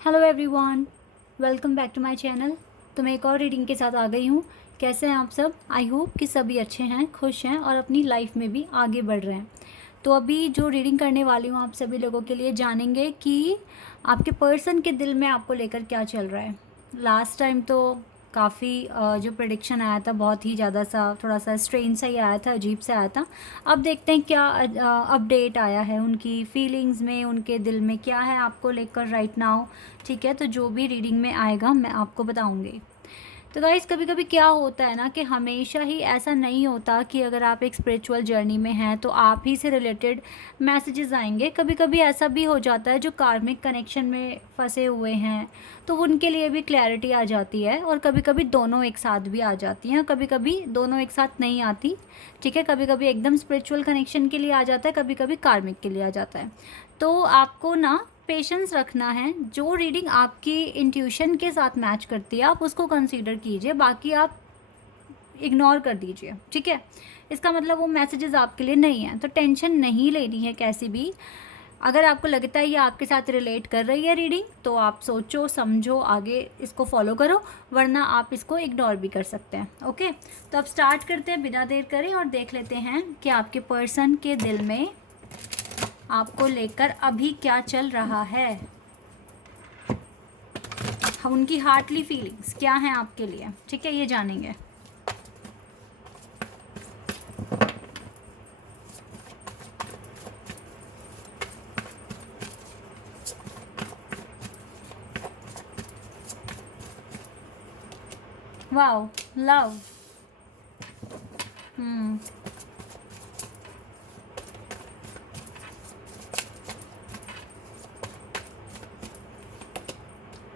Hello everyone, welcome back to my channel. तो मैं एक और रीडिंग के साथ आ गई हूँ। कैसे हैं आप सब? आई होप कि सभी अच्छे हैं, खुश हैं और अपनी लाइफ में भी आगे बढ़ रहे हैं। तो अभी जो रीडिंग करने वाली हूँ आप सभी लोगों के लिए जानेंगे कि आपके पर्सन के दिल में आपको लेकर क्या चल रहा है। लास्ट टाइम तो काफ़ी जो प्रेडिक्शन आया था बहुत ही ज़्यादा सा थोड़ा सा स्ट्रेंज सा ही आया था, अजीब से आया था। अब देखते हैं क्या अपडेट आया है उनकी फीलिंग्स में, उनके दिल में क्या है आपको लेकर राइट नाउ। ठीक है, तो जो भी रीडिंग में आएगा मैं आपको बताऊंगी। तो गाइस कभी कभी क्या होता है ना कि हमेशा ही ऐसा नहीं होता कि अगर आप एक स्पिरिचुअल जर्नी में हैं तो आप ही से रिलेटेड मैसेजेस आएंगे। कभी कभी ऐसा भी हो जाता है जो कार्मिक कनेक्शन में फंसे हुए हैं तो उनके लिए भी क्लैरिटी आ जाती है, और कभी कभी दोनों एक साथ भी आ जाती हैं, कभी कभी दोनों एक साथ नहीं आती। ठीक है, कभी कभी एकदम स्पिरिचुअल कनेक्शन के लिए आ जाता है, कभी कभी कार्मिक के लिए आ जाता है। तो आपको ना पेशेंस रखना है। जो रीडिंग आपकी इंट्यूशन के साथ मैच करती है आप उसको कंसीडर कीजिए, बाकी आप इग्नोर कर दीजिए। ठीक है, इसका मतलब वो मैसेजेस आपके लिए नहीं है, तो टेंशन नहीं लेनी है कैसी भी। अगर आपको लगता है ये आपके साथ रिलेट कर रही है रीडिंग तो आप सोचो समझो आगे इसको फॉलो करो, वरना आप इसको इग्नोर भी कर सकते हैं। ओके, तो अब स्टार्ट करते हैं बिना देर करे और देख लेते हैं कि आपके पर्सन के दिल में आपको लेकर अभी क्या चल रहा है। उनकी हार्टली फीलिंग्स क्या हैं आपके लिए, ठीक है, ये जानेंगे। Wow, love. Hmm,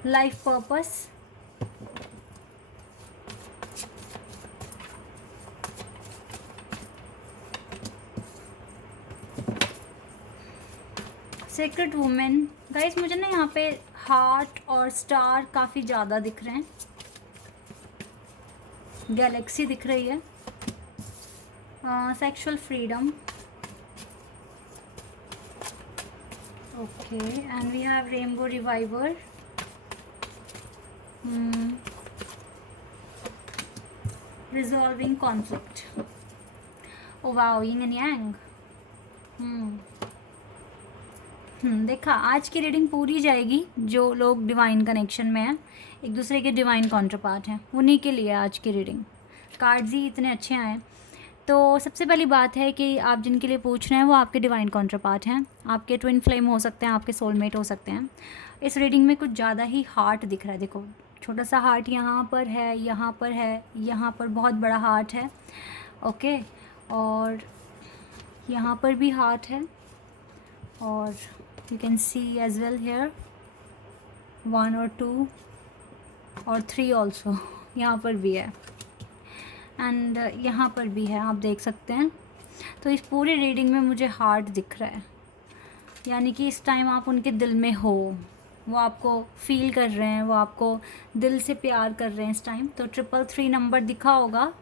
life purpose, secret women. Guys मुझे ना यहाँ पे हार्ट और स्टार काफ़ी ज़्यादा दिख रहे हैं, गैलेक्सी दिख रही है, sexual freedom. Okay, and we have rainbow reviver, resolving conflict. Oh wow, yin and yang. देखा, आज की रीडिंग पूरी जाएगी जो लोग डिवाइन कनेक्शन में हैं, एक दूसरे के डिवाइन काउंटरपार्ट हैं, उन्हीं के लिए आज की रीडिंग। कार्ड्स ही इतने अच्छे आए। तो सबसे पहली बात है कि आप जिनके लिए पूछ रहे हैं वो आपके डिवाइन काउंटरपार्ट हैं, आपके ट्विन फ्लेम हो सकते हैं, आपके सोलमेट हो सकते हैं। इस रीडिंग में कुछ ज़्यादा ही हार्ट दिख रहा है। देखो, छोटा सा हार्ट यहाँ पर है, यहाँ पर है, यहाँ पर बहुत बड़ा हार्ट है। ओके, और यहाँ पर भी हार्ट है, और you can see as well here 1 और 2 और 3 also यहाँ पर भी है, एंड यहाँ पर भी है, आप देख सकते हैं। तो इस पूरी रीडिंग में मुझे हार्ट दिख रहा है, यानी कि इस टाइम आप उनके दिल में हो, वो आपको फील कर रहे हैं, वो आपको दिल से प्यार कर रहे हैं इस टाइम। तो 333 नंबर दिखा होगा,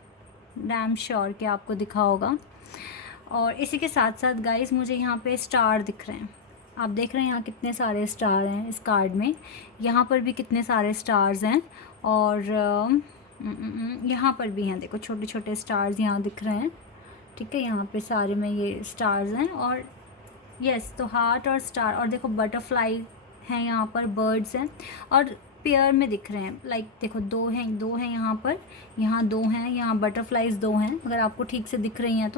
डैम श्योर कि आपको दिखा होगा। और इसी के साथ साथ गाइस मुझे यहाँ पे स्टार दिख रहे हैं। आप देख रहे हैं यहाँ कितने सारे स्टार हैं इस कार्ड में, यहाँ पर भी कितने सारे स्टार्स हैं, और यहाँ पर भी हैं, देखो छोटे छोटे स्टार्स यहाँ दिख रहे हैं। ठीक है, यहाँ पे सारे में ये स्टार्स हैं, और यस, तो हार्ट और स्टार, और देखो बटरफ्लाई हैं यहाँ पर, बर्ड्स हैं, और पेयर में दिख रहे हैं। लाइक देखो, दो हैं यहाँ पर, यहाँ दो हैं, यहाँ बटरफ्लाइज दो हैं, अगर आपको ठीक से दिख रही हैं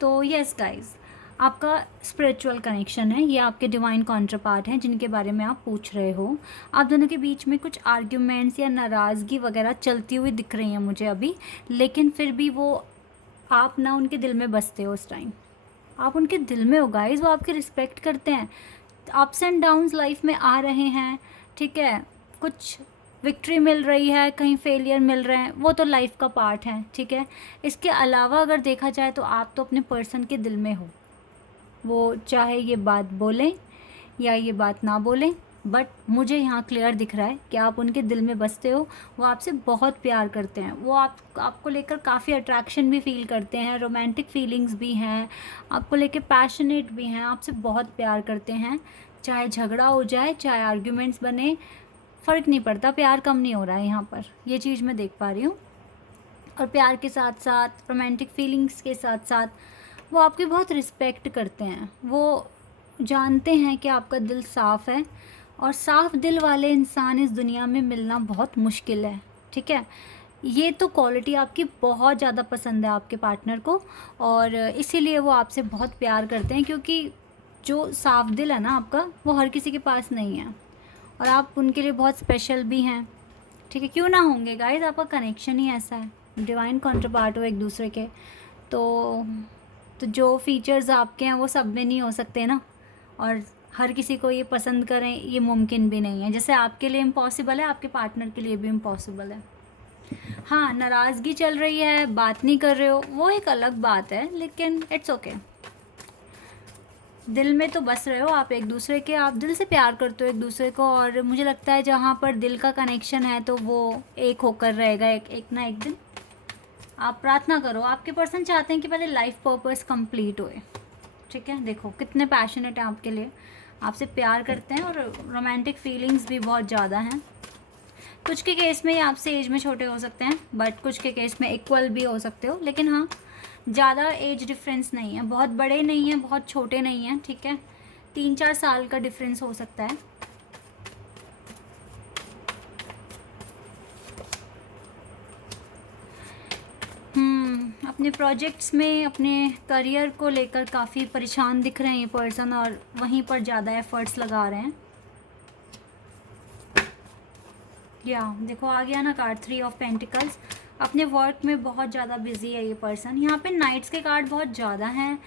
तो यस गाइज, आपका स्पिरिचुअल कनेक्शन है, ये आपके डिवाइन काउंटरपार्ट हैं जिनके बारे में आप पूछ रहे हो। आप दोनों के बीच में कुछ आर्ग्यूमेंट्स या नाराज़गी वगैरह चलती हुई दिख रही हैं मुझे अभी, लेकिन फिर भी वो आप ना उनके दिल में बसते हो उस टाइम, आप उनके दिल में हो गाइज, वो आपकी रिस्पेक्ट करते हैं। अप्स एंड डाउन्स लाइफ में आ रहे हैं, ठीक है, कुछ विक्ट्री मिल रही है, कहीं फेलियर मिल रहे हैं, वो तो लाइफ का पार्ट है। ठीक है, इसके अलावा अगर देखा जाए तो आप तो अपने पर्सन के दिल में हो, वो चाहे ये बात बोलें या ये बात ना बोलें, बट मुझे यहाँ क्लियर दिख रहा है कि आप उनके दिल में बसते हो। वो आपसे बहुत प्यार करते हैं, वो आपको लेकर काफ़ी अट्रैक्शन भी फील करते हैं, रोमांटिक फीलिंग्स भी हैं, आपको लेकर पैशनेट भी हैं, आपसे बहुत प्यार करते हैं। चाहे झगड़ा हो जाए, चाहे आर्ग्यूमेंट्स बने, फ़र्क नहीं पड़ता, प्यार कम नहीं हो रहा है यहाँ पर, ये चीज़ मैं देख पा रही हूँ। और प्यार के साथ साथ, रोमांटिक फीलिंग्स के साथ साथ वो आपकी बहुत रिस्पेक्ट करते हैं। वो जानते हैं कि आपका दिल साफ़ है, और साफ़ दिल वाले इंसान इस दुनिया में मिलना बहुत मुश्किल है, ठीक है। ये तो क्वालिटी आपकी बहुत ज़्यादा पसंद है आपके पार्टनर को, और इसीलिए वो आपसे बहुत प्यार करते हैं, क्योंकि जो साफ़ दिल है ना आपका, वो हर किसी के पास नहीं है, और आप उनके लिए बहुत स्पेशल भी हैं, ठीक है। क्यों ना होंगे गाइस, आपका कनेक्शन ही ऐसा है, डिवाइन काउंटरपार्ट हो एक दूसरे के। तो जो फीचर्स आपके हैं वो सब में नहीं हो सकते ना, और हर किसी को ये पसंद करें ये मुमकिन भी नहीं है। जैसे आपके लिए इम्पॉसिबल है, आपके पार्टनर के लिए भी इम्पॉसिबल है। हाँ, नाराज़गी चल रही है, बात नहीं कर रहे हो, वो एक अलग बात है, लेकिन इट्स ओके। दिल में तो बस रहे हो आप एक दूसरे के, आप दिल से प्यार करते हो एक दूसरे को, और मुझे लगता है जहाँ पर दिल का कनेक्शन है तो वो एक होकर रहेगा एक ना एक दिन। आप प्रार्थना करो, आपके पर्सन चाहते हैं कि पहले लाइफ पर्पस कंप्लीट होए, ठीक है। देखो कितने पैशनेट हैं आपके लिए, आपसे प्यार करते हैं, और रोमांटिक फीलिंग्स भी बहुत ज़्यादा हैं। कुछ के केस में ये आपसे एज में छोटे हो सकते हैं, बट कुछ के केस में इक्वल भी हो सकते हो, लेकिन हाँ, ज़्यादा एज डिफरेंस नहीं है, बहुत बड़े नहीं हैं, बहुत छोटे नहीं हैं, ठीक है। 3-4 साल का डिफरेंस हो सकता है। अपने प्रोजेक्ट्स में, अपने करियर को लेकर काफ़ी परेशान दिख रहे हैं ये पर्सन, और वहीं पर ज़्यादा एफर्ट्स लगा रहे हैं। या देखो आ गया ना कार्ड 3 ऑफ पेंटिकल्स। अपने वर्क में बहुत ज़्यादा बिजी है ये पर्सन। यहाँ पे नाइट्स के कार्ड बहुत ज़्यादा हैं।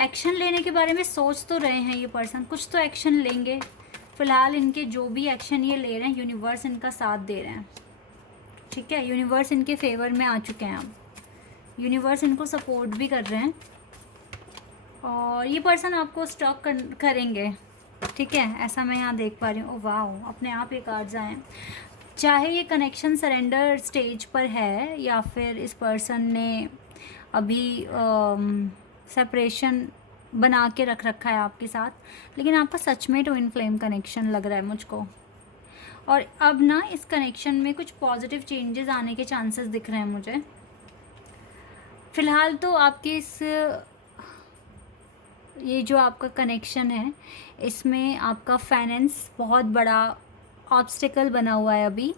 एक्शन लेने के बारे में सोच तो रहे हैं ये पर्सन, कुछ तो एक्शन लेंगे। फ़िलहाल इनके जो भी एक्शन ये ले रहे हैं, यूनिवर्स इनका साथ दे रहे हैं, ठीक है। यूनिवर्स इनके फेवर में आ चुके हैं अब, यूनिवर्स इनको सपोर्ट भी कर रहे हैं, और ये पर्सन आपको स्टॉक करेंगे, ठीक है। ऐसा मैं यहाँ देख पा रही हूँ। ओ वाह, अपने आप ये कार्ड्स आए हैं। चाहे ये कनेक्शन सरेंडर स्टेज पर है, या फिर इस पर्सन ने अभी सेपरेशन बना के रख रखा है आपके साथ, लेकिन आपका सच में ट्विन फ्लेम कनेक्शन लग रहा है मुझको। और अब ना इस कनेक्शन में कुछ पॉजिटिव चेंजेस आने के चांसेस दिख रहे हैं मुझे। फ़िलहाल तो आपके ये जो आपका कनेक्शन है, इसमें आपका फाइनेंस बहुत बड़ा ऑब्स्टिकल बना हुआ है अभी।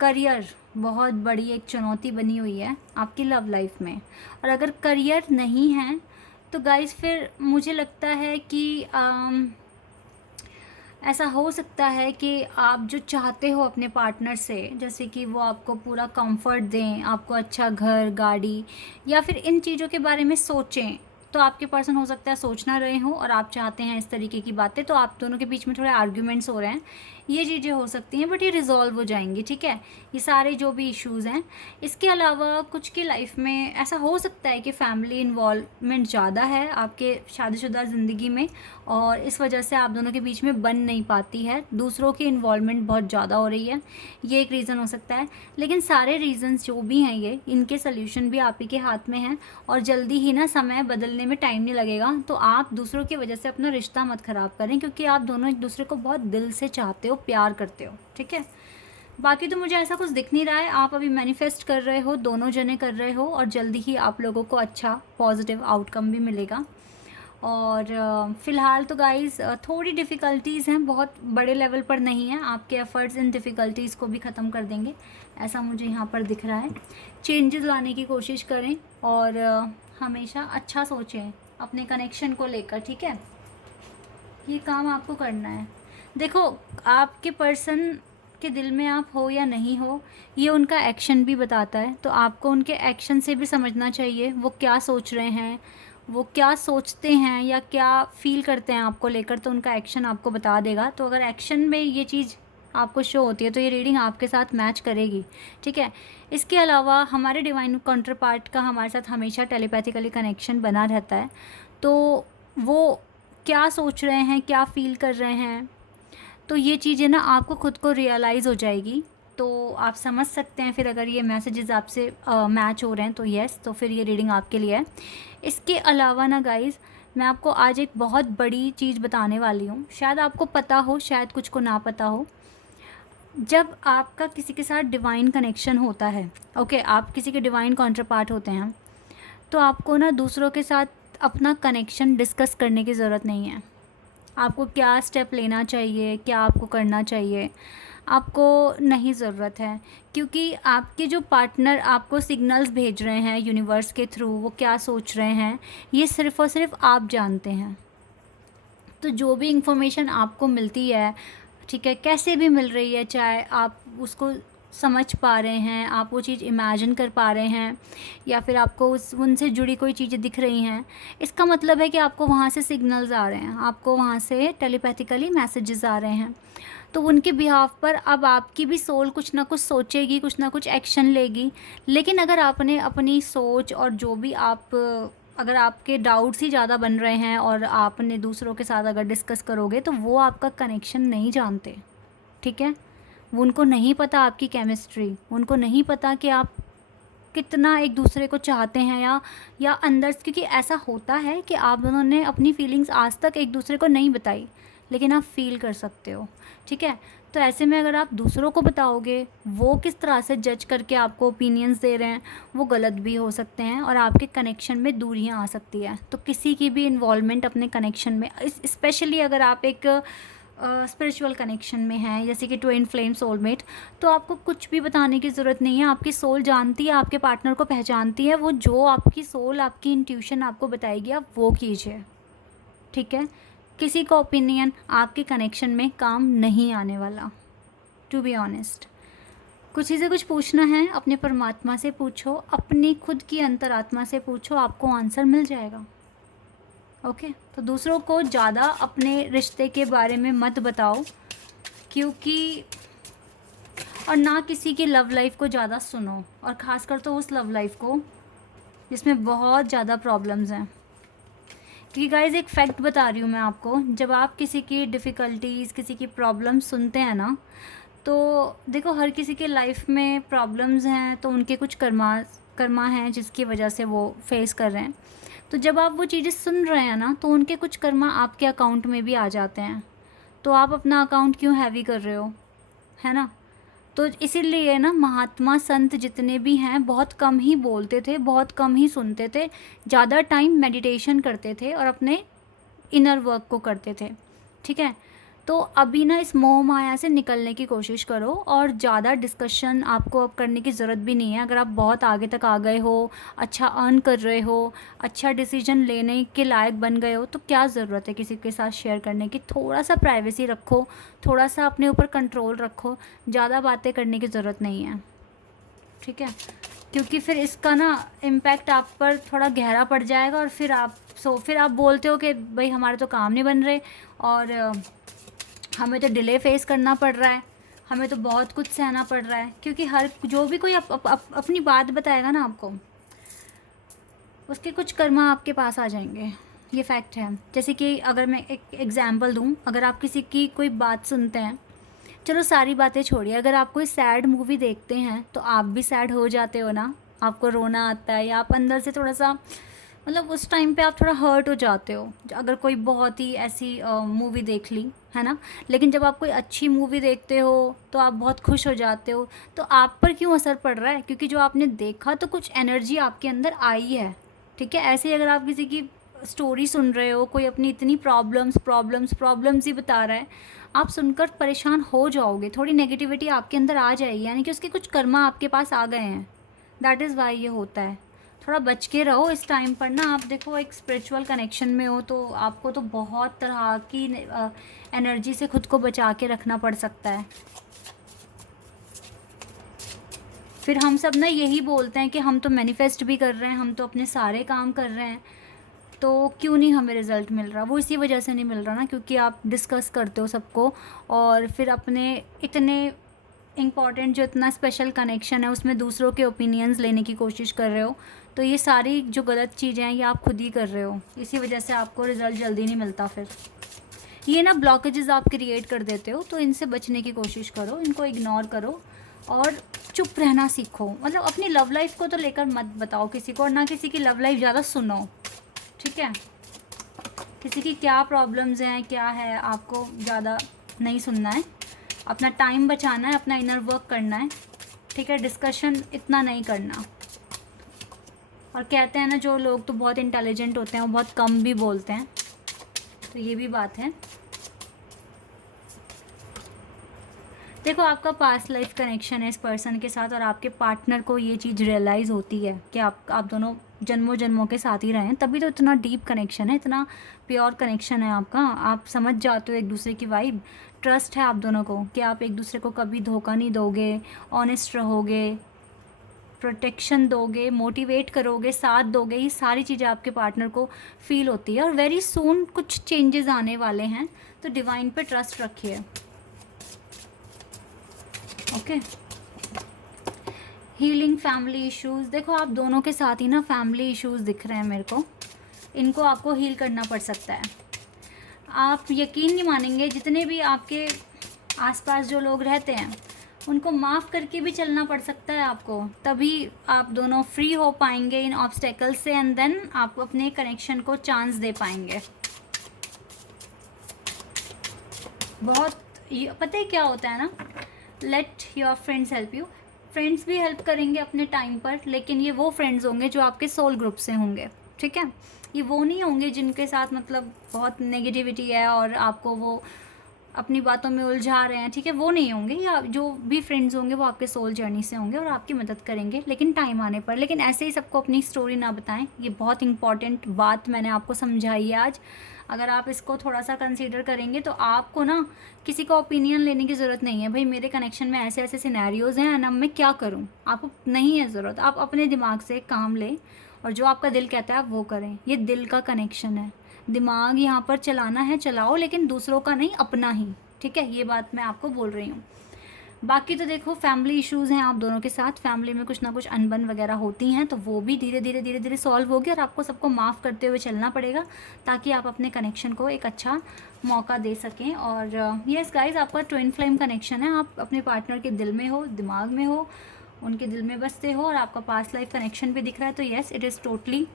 करियर बहुत बड़ी एक चुनौती बनी हुई है आपकी लव लाइफ में, और अगर करियर नहीं है तो गाइस फिर मुझे लगता है कि ऐसा हो सकता है कि आप जो चाहते हो अपने पार्टनर से, जैसे कि वो आपको पूरा कंफर्ट दें, आपको अच्छा घर, गाड़ी, या फिर इन चीज़ों के बारे में सोचें, तो आपके पर्सन हो सकता है सोच ना रहे हो, और आप चाहते हैं इस तरीके की बातें, तो आप दोनों के बीच में थोड़े आर्ग्यूमेंट्स हो रहे हैं। ये चीज़ें हो सकती हैं, बट ये रिजॉल्व हो जाएंगी, ठीक है। ये सारे जो भी इश्यूज़ हैं। इसके अलावा कुछ की लाइफ में ऐसा हो सकता है कि फैमिली इन्वॉल्वमेंट ज़्यादा है आपके शादीशुदा ज़िंदगी में, और इस वजह से आप दोनों के बीच में बन नहीं पाती है, दूसरों की इन्वॉल्वमेंट बहुत ज़्यादा हो रही है, ये एक रीज़न हो सकता है। लेकिन सारे रीज़न्स जो भी हैं ये, इनके सल्यूशन भी आप ही के हाथ में हैं, और जल्दी ही ना समय बदलने में टाइम नहीं लगेगा। तो आप दूसरों की वजह से अपना रिश्ता मत ख़राब करें, क्योंकि आप दोनों एक दूसरे को बहुत दिल से चाहते हो, प्यार करते हो, ठीक है। बाकी तो मुझे ऐसा कुछ दिख नहीं रहा है। आप अभी मैनिफेस्ट कर रहे हो, दोनों जने कर रहे हो, और जल्दी ही आप लोगों को अच्छा पॉजिटिव आउटकम भी मिलेगा। और फ़िलहाल तो गाइज़ थोड़ी डिफ़िकल्टीज़ हैं, बहुत बड़े लेवल पर नहीं है। आपके एफ़र्ट्स इन डिफ़िकल्टीज़ को भी ख़त्म कर देंगे, ऐसा मुझे यहाँ पर दिख रहा है। चेंजेस लाने की कोशिश करें, और हमेशा अच्छा सोचें अपने कनेक्शन को लेकर, ठीक है। ये काम आपको करना है। देखो, आपके पर्सन के दिल में आप हो या नहीं हो, ये उनका एक्शन भी बताता है। तो आपको उनके एक्शन से भी समझना चाहिए वो क्या सोच रहे हैं, वो क्या सोचते हैं, या क्या फ़ील करते हैं आपको लेकर, तो उनका एक्शन आपको बता देगा। तो अगर एक्शन में ये चीज़ आपको शो होती है तो ये रीडिंग आपके साथ मैच करेगी, ठीक है। इसके अलावा हमारे डिवाइन काउंटर पार्ट का हमारे साथ हमेशा टेलीपैथिकली कनेक्शन बना रहता है। तो वो क्या सोच रहे हैं, क्या फ़ील कर रहे हैं, तो ये चीज़ें ना आपको ख़ुद को रियलाइज़ हो जाएगी। तो आप समझ सकते हैं फिर अगर ये मैसेजेस आपसे मैच हो रहे हैं तो येस, तो फिर ये रीडिंग आपके लिए है। इसके अलावा ना गाइज़, मैं आपको आज एक बहुत बड़ी चीज़ बताने वाली हूँ। शायद आपको पता हो, शायद कुछ को ना पता हो। जब आपका किसी के साथ डिवाइन कनेक्शन होता है, ओके, आप किसी के डिवाइन कॉन्ट्रपार्ट होते हैं, तो आपको ना दूसरों के साथ अपना कनेक्शन डिस्कस करने की ज़रूरत नहीं है। आपको क्या स्टेप लेना चाहिए, क्या आपको करना चाहिए, आपको नहीं ज़रूरत है, क्योंकि आपके जो पार्टनर आपको सिग्नल्स भेज रहे हैं यूनिवर्स के थ्रू, वो क्या सोच रहे हैं, ये सिर्फ़ और सिर्फ आप जानते हैं। तो जो भी इंफॉर्मेशन आपको मिलती है, ठीक है, कैसे भी मिल रही है, चाहे आप उसको समझ पा रहे हैं, आप वो चीज़ इमेजिन कर पा रहे हैं, या फिर आपको उनसे जुड़ी कोई चीज़ें दिख रही हैं, इसका मतलब है कि आपको वहाँ से सिग्नल्स आ रहे हैं, आपको वहाँ से टेलीपैथिकली मैसेजेस आ रहे हैं। तो उनके बिहाफ पर अब आपकी भी सोल कुछ ना कुछ सोचेगी, कुछ ना कुछ एक्शन लेगी। लेकिन अगर आपने अपनी सोच और जो भी आप, अगर आपके डाउट्स ही ज़्यादा बन रहे हैं और आपने दूसरों के साथ अगर डिस्कस करोगे, तो वो आपका कनेक्शन नहीं जानते, ठीक है। वो उनको नहीं पता आपकी केमिस्ट्री, उनको नहीं पता कि आप कितना एक दूसरे को चाहते हैं, या अंदर, क्योंकि ऐसा होता है कि आप दोनों ने अपनी फीलिंग्स आज तक एक दूसरे को नहीं बताई, लेकिन आप फील कर सकते हो, ठीक है। तो ऐसे में अगर आप दूसरों को बताओगे, वो किस तरह से जज करके आपको ओपिनियंस दे रहे हैं, वो गलत भी हो सकते हैं और आपके कनेक्शन में दूरियां आ सकती है। तो किसी की भी इन्वॉल्वमेंट अपने कनेक्शन में, स्पेशली अगर आप एक स्पिरिचुअल कनेक्शन में हैं, जैसे कि ट्विन फ्लेम सोलमेट, तो आपको कुछ भी बताने की ज़रूरत नहीं है। आपकी सोल जानती है, आपके पार्टनर को पहचानती है। वो जो आपकी सोल, आपकी इंट्यूशन आपको बताएगी, आप वो कीजिए, ठीक है। किसी का ओपिनियन आपके कनेक्शन में काम नहीं आने वाला, टू बी ऑनेस्ट। कुछ चीज़ें कुछ पूछना है, अपने परमात्मा से पूछो, अपनी खुद की अंतरात्मा से पूछो, आपको आंसर मिल जाएगा, ओके। तो दूसरों को ज़्यादा अपने रिश्ते के बारे में मत बताओ, क्योंकि, और ना किसी की लव लाइफ को ज़्यादा सुनो, और ख़ासकर तो उस लव लाइफ को जिसमें बहुत ज़्यादा प्रॉब्लम्स हैं। क्योंकि गाइज़ एक फैक्ट बता रही हूँ मैं आपको, जब आप किसी की डिफ़िकल्टीज़, किसी की प्रॉब्लम सुनते हैं ना, तो देखो हर किसी के लाइफ में प्रॉब्लम्स हैं, तो उनके कुछ कर्मा हैं जिसकी वजह से वो फेस कर रहे हैं। तो जब आप वो चीज़ें सुन रहे हैं ना, तो उनके कुछ कर्मा आपके अकाउंट में भी आ जाते हैं। तो आप अपना अकाउंट क्यों हैवी कर रहे हो, है ना। तो इसीलिए ना महात्मा संत जितने भी हैं, बहुत कम ही बोलते थे, बहुत कम ही सुनते थे, ज़्यादा टाइम मेडिटेशन करते थे और अपने इनर वर्क को करते थे, ठीक है। तो अभी ना इस मोह माया से निकलने की कोशिश करो, और ज़्यादा डिस्कशन आपको अब करने की ज़रूरत भी नहीं है। अगर आप बहुत आगे तक आ गए हो, अच्छा अर्न कर रहे हो, अच्छा डिसीजन लेने के लायक बन गए हो, तो क्या ज़रूरत है किसी के साथ शेयर करने की। थोड़ा सा प्राइवेसी रखो, थोड़ा सा अपने ऊपर कंट्रोल रखो, ज़्यादा बातें करने की ज़रूरत नहीं है, ठीक है। क्योंकि फिर इसका ना इम्पैक्ट आप पर थोड़ा गहरा पड़ जाएगा, और फिर आप बोलते हो कि भाई हमारे तो काम नहीं बन रहे, और हमें तो डिले फेस करना पड़ रहा है, हमें तो बहुत कुछ सहना पड़ रहा है। क्योंकि हर जो भी कोई अपनी बात बताएगा ना आपको, उसके कुछ कर्मा आपके पास आ जाएंगे, ये फैक्ट है। जैसे कि अगर मैं एक एग्जांपल दूं, अगर आप किसी की कोई बात सुनते हैं, चलो सारी बातें छोड़िए, अगर आप कोई सैड मूवी देखते हैं तो आप भी सैड हो जाते हो ना, आपको रोना आता है, या आप अंदर से थोड़ा सा, मतलब उस टाइम पे आप थोड़ा हर्ट हो जाते हो, अगर कोई बहुत ही ऐसी मूवी देख ली, है ना। लेकिन जब आप कोई अच्छी मूवी देखते हो तो आप बहुत खुश हो जाते हो। तो आप पर क्यों असर पड़ रहा है, क्योंकि जो आपने देखा, तो कुछ एनर्जी आपके अंदर आई है, ठीक है। ऐसे ही अगर आप किसी की स्टोरी सुन रहे हो, कोई अपनी इतनी प्रॉब्लम्स ही बता रहा है, आप सुनकर परेशान हो जाओगे, थोड़ी नेगेटिविटी आपके अंदर आ जाएगी, यानी कि उसके कुछ कर्मा आपके पास आ गए हैं। दैट इज़ वाई ये होता है। थोड़ा बच के रहो इस टाइम पर ना। आप देखो एक स्पिरिचुअल कनेक्शन में हो, तो आपको तो बहुत तरह की एनर्जी से खुद को बचा के रखना पड़ सकता है। फिर हम सब ना यही बोलते हैं कि हम तो मैनिफेस्ट भी कर रहे हैं, हम तो अपने सारे काम कर रहे हैं, तो क्यों नहीं हमें रिज़ल्ट मिल रहा। वो इसी वजह से नहीं मिल रहा ना, क्योंकि आप डिस्कस करते हो सबको, और फिर अपने इतने इम्पॉर्टेंट, जो इतना स्पेशल कनेक्शन है, उसमें दूसरों के ओपिनियंस लेने की कोशिश कर रहे हो। तो ये सारी जो गलत चीज़ें हैं, ये आप खुद ही कर रहे हो, इसी वजह से आपको रिज़ल्ट जल्दी नहीं मिलता। फिर ये ना ब्लॉकेजेस आप क्रिएट कर देते हो, तो इनसे बचने की कोशिश करो, इनको इग्नोर करो और चुप रहना सीखो। मतलब अपनी लव लाइफ को तो लेकर मत बताओ किसी को, और ना किसी की लव लाइफ ज़्यादा सुनो, ठीक है। किसी की क्या प्रॉब्लम्स हैं, क्या है, आपको ज़्यादा नहीं सुनना है, अपना टाइम बचाना है, अपना इनर वर्क करना है, ठीक है। डिस्कशन इतना नहीं करना। और कहते हैं ना, जो लोग तो बहुत इंटेलिजेंट होते हैं वो बहुत कम भी बोलते हैं, तो ये भी बात है। देखो, आपका पास्ट लाइफ कनेक्शन है इस पर्सन के साथ, और आपके पार्टनर को ये चीज़ रियलाइज़ होती है कि आप दोनों जन्मों जन्मों के साथ ही रहे हैं, तभी तो इतना डीप कनेक्शन है, इतना प्योर कनेक्शन है आपका। आप समझ जाते हो एक दूसरे की वाइब, ट्रस्ट है आप दोनों को कि आप एक दूसरे को कभी धोखा नहीं दोगे, ऑनेस्ट रहोगे, प्रोटेक्शन दोगे, मोटिवेट करोगे, साथ दोगे। ये सारी चीज़ें आपके पार्टनर को फील होती है। और वेरी सून कुछ चेंजेस आने वाले हैं, तो डिवाइन पे ट्रस्ट रखिए। ओके। हीलिंग फैमिली इश्यूज़, देखो आप दोनों के साथ ही ना फैमिली इश्यूज़ दिख रहे हैं मेरे को, इनको आपको हील करना पड़ सकता है। आप यकीन नहीं मानेंगे, जितने भी आपके आसपास जो लोग रहते हैं उनको माफ़ करके भी चलना पड़ सकता है आपको, तभी आप दोनों फ्री हो पाएंगे इन ऑब्स्टेकल्स से, एंड देन आप अपने कनेक्शन को चांस दे पाएंगे। बहुत पता है क्या होता है ना, let your friends help you. Friends भी हेल्प करेंगे अपने टाइम पर, लेकिन ये वो फ्रेंड्स होंगे जो आपके सोल ग्रुप से होंगे, ठीक है। ये वो नहीं होंगे जिनके साथ मतलब बहुत नेगेटिविटी है और आपको वो अपनी बातों में उलझा रहे हैं, ठीक है, वो नहीं होंगे। या जो भी फ्रेंड्स होंगे वो आपके सोल जर्नी से होंगे और आपकी मदद करेंगे, लेकिन टाइम आने पर। लेकिन ऐसे ही सबको अपनी स्टोरी ना बताएं, ये बहुत इंपॉर्टेंट बात मैंने आपको समझाई है आज। अगर आप इसको थोड़ा सा कंसीडर करेंगे तो आपको ना किसी का ओपिनियन लेने की ज़रूरत नहीं है, भाई मेरे कनेक्शन में ऐसे ऐसे सिनेरियोज़ हैं एंड अब मैं क्या करूँ, आपको नहीं है ज़रूरत। आप अपने दिमाग से काम लें और जो आपका दिल कहता है आप वो करें। ये दिल का कनेक्शन है, दिमाग यहाँ पर चलाना है चलाओ, लेकिन दूसरों का नहीं, अपना ही, ठीक है। ये बात मैं आपको बोल रही हूँ। बाकी तो देखो, फैमिली इश्यूज़ हैं आप दोनों के साथ, फैमिली में कुछ ना कुछ अनबन वगैरह होती हैं, तो वो भी धीरे धीरे धीरे धीरे सॉल्व होगी और आपको सबको माफ़ करते हुए चलना पड़ेगा, ताकि आप अपने कनेक्शन को एक अच्छा मौका दे सकें। और यस गाइस, आपका ट्विन फ्लेम कनेक्शन है, आप अपने पार्टनर के दिल में हो, दिमाग में हो, उनके दिल में बसते हो, और आपका पास्ट लाइफ कनेक्शन भी दिख रहा है, तो yes it is totally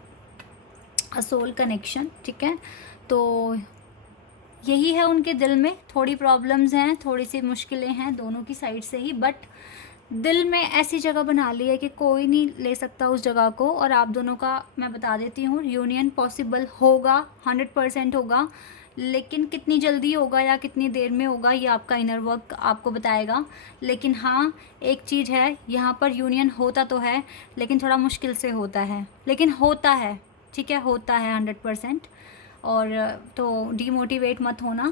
a soul connection, ठीक है। तो यही है, उनके दिल में थोड़ी प्रॉब्लम्स हैं, थोड़ी सी मुश्किलें हैं दोनों की साइड से ही, बट दिल में ऐसी जगह बना ली है कि कोई नहीं ले सकता उस जगह को। और आप दोनों का मैं बता देती हूँ, यूनियन पॉसिबल होगा, 100% होगा, लेकिन कितनी जल्दी होगा या कितनी देर में होगा ये आपका इनर वर्क आपको बताएगा। लेकिन हाँ, एक चीज़ है, यहाँ पर यूनियन होता तो है लेकिन थोड़ा मुश्किल से होता है, लेकिन होता है, ठीक है, होता है 100%। और तो डीमोटिवेट मत होना,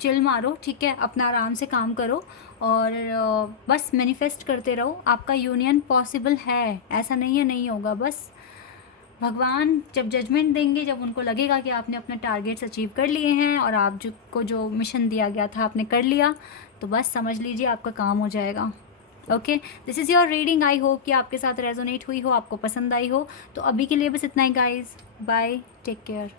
चिल मारो, ठीक है, अपना आराम से काम करो और बस मैनिफेस्ट करते रहो। आपका यूनियन पॉसिबल है, ऐसा नहीं है नहीं होगा। बस भगवान जब जजमेंट देंगे, जब उनको लगेगा कि आपने अपने टारगेट्स अचीव कर लिए हैं और आप जो मिशन दिया गया था आपने कर लिया, तो बस समझ लीजिए आपका काम हो जाएगा। Okay, this is your reading. I hope कि आपके साथ रेजोनेट हुई हो, आपको पसंद आई हो। तो अभी के लिए बस इतना ही गाइज, बाय, टेक केयर।